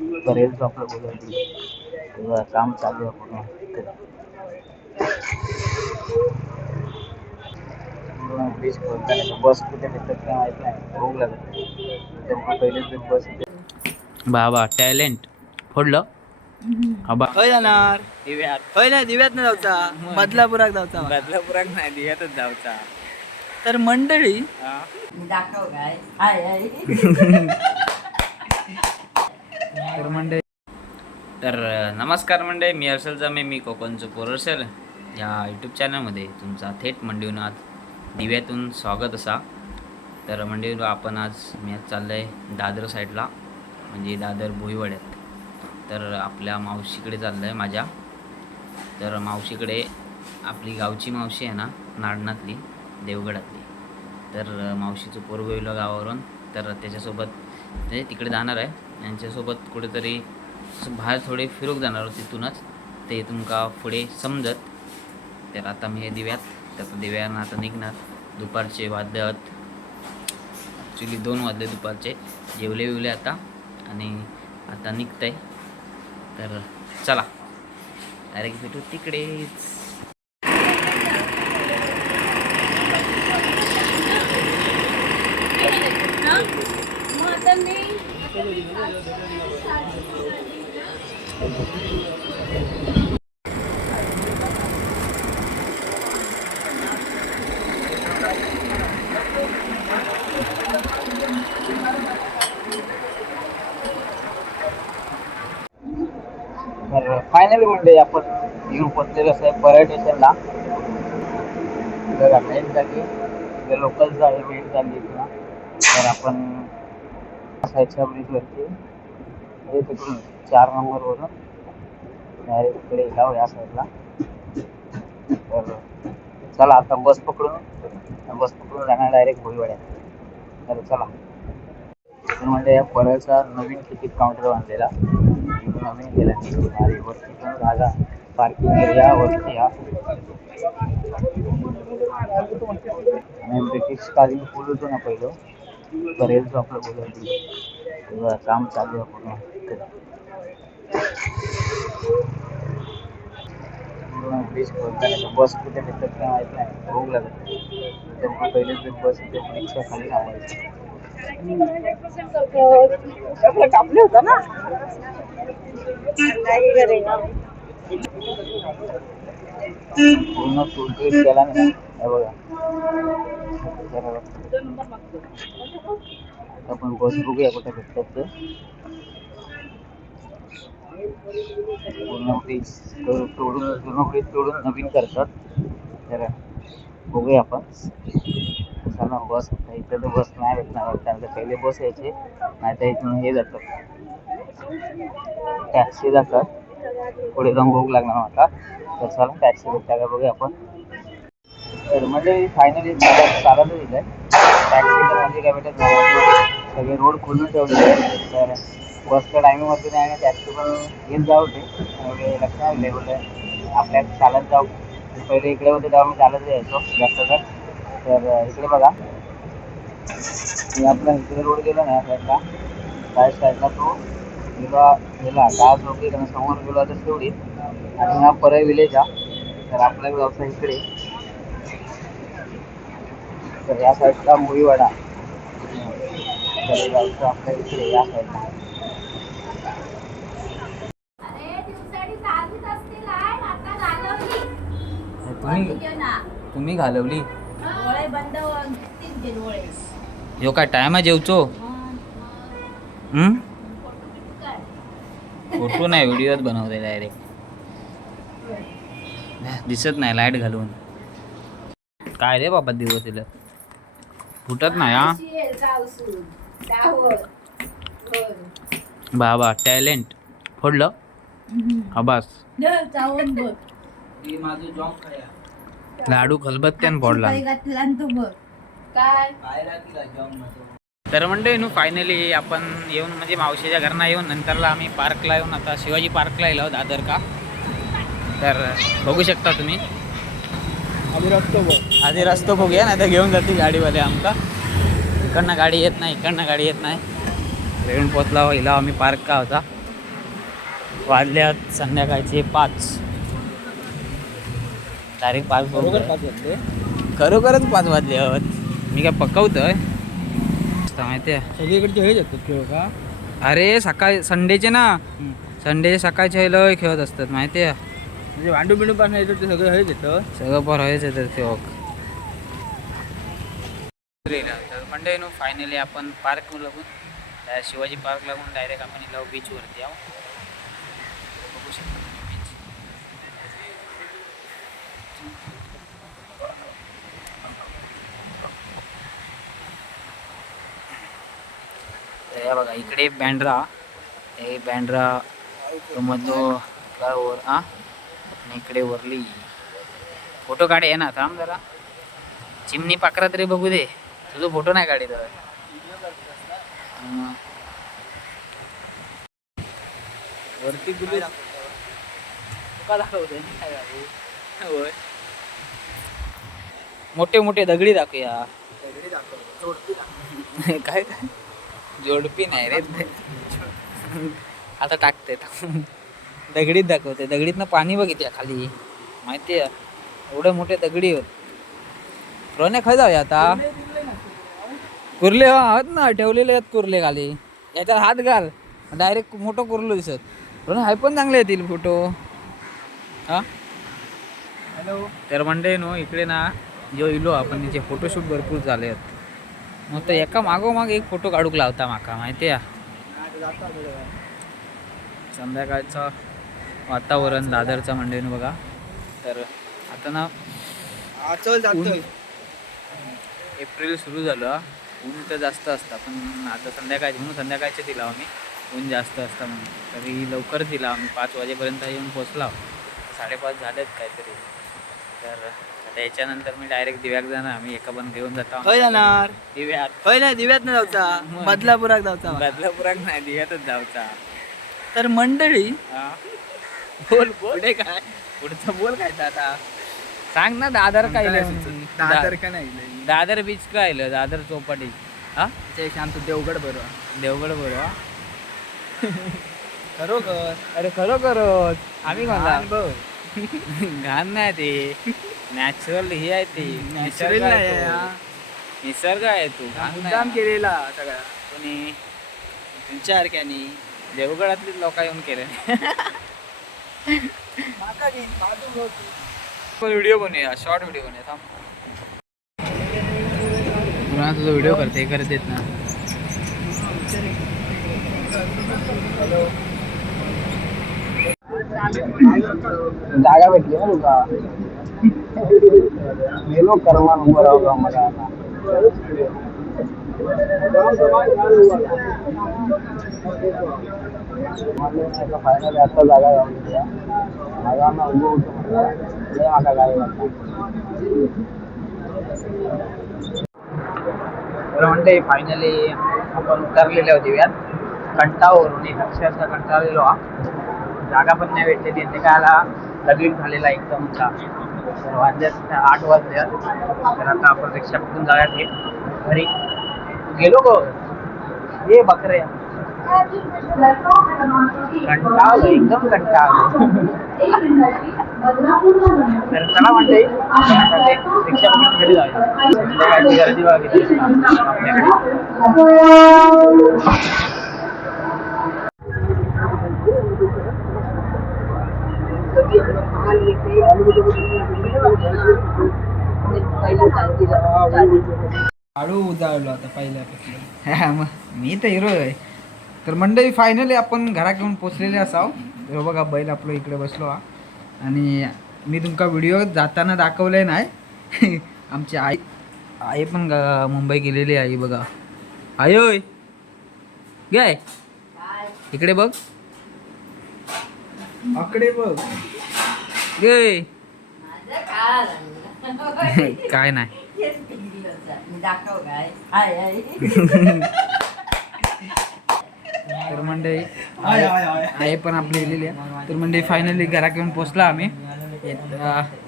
बरेच आपलं बोलायचं काम चालू आहे पूर्ण. ब्रिज खोलताना बस कुठे भेटत काय माहित नाही, भूक लागत तर पहिलेच बस बाबा टॅलेंट फोडलं. खय जाणार दिव्यात, खय नाही दिव्यात नाही जाऊचा, बदलापुराक जाऊचा, बदलापुराक नाही दिव्यातच जाऊचा. तर मंडळी तर मंडळी तर नमस्कार मंडळी, मी हर्षल जामे, मी कोकणचं पोरर्सल या यूट्यूब चॅनलमध्ये तुमचा थेट मंडळीनं आज दिव्यातून स्वागत असा. तर मंडळी आपण मी आज चाललो आहे दादर साईडला, म्हणजे दादर भुईवाड्यात. तर आपल्या मावशीकडे चाललं आहे माझ्या. तर मावशीकडे आपली गावची मावशी आहे ना, नाडनातली देवगडातली. तर मावशीचं पोरगं येईल गावावरून, तर त्याच्यासोबत म्हणजे तिकडे जाणार आहे. यांच्यासोबत कुठेतरी बाहेर थोडे फिरूक जाणार तिथूनच, ते तुमका पुढे समजत. तर आता मी हे दिव्यात, तर दिव्यानं आता निघणार. दुपारचे वाजत ॲक्च्युली 2 वाजले दुपारचे. जेवले आता आणि आता निघतंय. तर चला डायरेक्ट भेटू तिकडेच. तर फायनली म्हणजे आपण येऊन पोचलेलो असं बऱ्या स्टेशनला. तर मेन झाली लोकलचा आहे, वेट झाली किंवा तर आपण साईडच्या ब्रिजवरती हे तिकडून 4 नंबरवरून डायरेक्ट इकडे जाऊ या साईडला. तर चला आता बस पकडून जाणार डायरेक्ट भुईवाड्यात. तर चला. म्हणजे या परळचा नवीन तिकीट काउंटर बांधलेला, नवीन केला आणि वरती पण जागा पार्किंग एरिया वरती हा. आणि ब्रिटिश कालीन पूल होतो ना पहिलं, बरेच आपलं बोलायचं काम चालू आहे पूर्ण. ब्रिज खोलताना बस कुठे भेटत काय माहित नाही, भूक लागत तर पहिलेच बस रिक्षा खाली थांबायची. कापले होता ना पूर्ण टोल केला ना हे बघा. आपण बस बघूया कुठे भेटतात ते. पूर्ण ब्रिज तोडून नवीन करतात. तर बघूया आपण. चला बस इथं तर बस नाही भेटणार, कारण पहिले बस यायचे, नाही तर इथून हे जातात टॅक्सी जातात. पुढे जाऊन भूक लागणार आता, तर चला टॅक्सी भेटता का बघूया आपण. तर म्हणजे फायनली चालत दिलं टॅक्सी, तर म्हणजे काय भेटत नाही, सगळे रोड खोलून ठेवले. तर बसच्या टायमिंगवरती नाही आणि टॅक्सी पण येत जाऊ होते, एवढे लक्ष नाही बोलले आपल्या चालत जाऊ. पहिले इकडे होते तेव्हा मी चालत यायचो जास्त. तर इकडे बघा, मी आपला इकडे रोड गेलो ना साईडला, काय साईडला तो गेला गाव चौकी समोर गेलो तर तेवढी. आणि हा परळ विलेज हा. तर आपल्या गावचा इकडे, तर या साईडला भुईवाडा, गावचं आपल्या इकडे या साईडला. तुम्ही घालवली यो काय टाइम आहे जेवचो. फोटो नाही, व्हिडिओच बनवते डायरेक्ट. दिसत नाही लाईट घालून. काय रे बाबा दिवस दिलं फुटत नाही हा. बाबा टॅलेंट फोडलं आबास. लाडू खलबत्त्यान फोडला. तर म्हणते फायनली आपण येऊन म्हणजे मावशीच्या घरना येऊन नंतरला आम्ही पार्कला येऊन आता शिवाजी पार्कला येलो दादर का. तर बघू शकता तुम्ही, आधी रस्तो बघूया नाही तर घेऊन जाते गाडीवाले आमका. इकडनं गाडी येत नाही, इकडनं गाडी येत नाही. येऊन पोचला हिला आम्ही पार्क का होता. वाजल्यात संध्याकाळचे 5. डायरेक्ट 5 बरोबर 5 वाजले. खरोखरच 5 वाजले आहेत. मी काय पकवतोय माहिती आहे. सगळीकडचे हे जातात खेळ का? अरे सकाळी संडेचे ना, संडे सकाळचे लय खेळत असतात माहिती आहे. म्हणजे भांडू बिंडू पासून येतं ते सगळं हेच येतं. सगळं पर हवेच येतात ते ओक. तर मंडळी नो फायनली आपण पार्क लागून शिवाजी पार्क लागून डायरेक्ट आपण इला बीचवरती आहो. बघू शकतो बीच. तर बघा इकडे बँड्रा, हे बँड्रा मधलो वर आणि इकडे वरली फोटो काढे आहे ना. थांब जरा चिमणी पाखरा तरी बघू दे. तुझं फोटो नाही काढे तर वरती गुले दाखवते. होय. मोठे मोठे दगडी दाखवूया. काय काय जोडपी नाही रे आता टाकते. दगडीत दाखवते. दगडीतनं पाणी बघितल्या खाली माहिती आहे. एवढे मोठे दगडी होत. रोने खाय जाऊया आता. कुर्ले आहात ना ठेवलेले आहेत कुर्ले खाली. याच्यात हात घाल डायरेक्ट मोठं कुर्लं दिसत. रोने हाय पण चांगले येतील फोटो. हा हॅलो. तर मंडळी नो इकडे ना जो इलो आपण तिचे फोटोशूट भरपूर झाले आहेत. मग तर एका मागोमाग एक फोटो काढूक लावता माका माहिती आहे. संध्याकाळचं वातावरण दादरचं मंडळीनं बघा. तर आता ना एप्रिल सुरू झालं. ऊन तर जास्त असतं पण आता संध्याकाळची म्हणून संध्याकाळचे दिला आम्ही. ऊन जास्त असतं म्हणून तरी लवकर दिला आम्ही. 5 वाजेपर्यंत येऊन पोचला. 5:30 झालेत काहीतरी. तर आता याच्यानंतर मी डायरेक्ट दिव्याक जाणार. आम्ही एका पण घेऊन जातो. खय जाणार? दिव्यात. खय नाही दिव्यात नाही जाऊचा. बदलापुरात जाऊचा. बदलापुरात नाही दिव्यातच जाऊचा. तर मंडळी बोल बोल पुढे काय पुढचं बोल काय आता सांग ना. दादर काय दादर का नाही दादर बीच काय दादर चौपाटी. हा शांत देवगड बरोबर. देवगड बरोबर. खरोखर अरे खरोखरच आम्ही घाण बघ. घाण नाही ते नॅचरल हे आहे ते. नॅचरल नाही आहे हा. निसर्ग आहे तो. मुद्दाम केलेला सगळा कोणी तुमच्या सारख्यानी देवगडातलीच लोक येऊन केले. व्हिडिओ बनवूया. शॉर्ट व्हिडिओ बनवूया. थांब तुझा व्हिडिओ करते करत देत ना. जागा भेटली ना तुला. गेलो करवा नंबर राहू मला. फायनल आता जागा जाऊन जागा उभं होतो माझा गाडी म्हणते. फायनली आपण उतरलेले होते यात कंटावरून. एक अक्षरशः कंटाळलेलो हा. जागा पण नाही भेटलेली. ते कायला लगीन झालेला एकदम. तर वाजल्यात 8 वाजले. तर आता आपण रिक्षा पकडून जाऊयात घरी. गेलो गो ये बकरे. कंटाळ एकदम कंटाळ. तर चला म्हणते रिक्षा पकडून घरी जाऊया. संध्याकाळची गर्दी बघा किती आपल्याकडे. हळू उजाळलो आता पहिल्यापासून. मी तर हिरो आहे. तर मंडळी फायनली आपण घरा घेऊन पोचलेले असाव. तर बघा बैल आपलं इकडे बसलो हा. आणि मी तुमका व्हिडिओ जाताना दाखवले नाही. आमची आई पण मुंबई गेलेली आई बघा. आई होय गाय इकडे बघ. आकडे बघ. गे काय नाही. तर मंडळी आहे पण आपली गेलेली आहे. तर मंडळी फायनली घरा घेऊन पोचला आम्ही.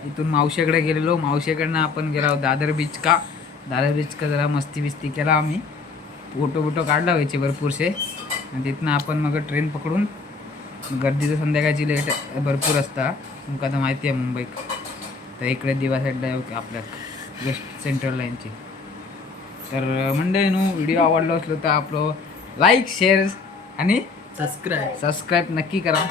इथून मावशीकडे गेलेलो. मावशीकडनं आपण गेलो दादर बीच का. दादर बीच का जरा मस्ती बिस्ती केला आम्ही. फोटो काढला व्हायचे भरपूरसे. आणि तिथनं आपण मग ट्रेन पकडून गर्दी तर संध्याकाळची लेट भरपूर असता, तुमका आता माहिती आहे मुंबईत. तर इकडे दिवा साईडला आपल्या वेस्ट सेंट्रल लाईनची. तर मंडळी व्हिडिओ आवडला असलो तर आपलं लाईक शेअर आणि सबस्क्राईब सबस्क्राईब नक्की करा.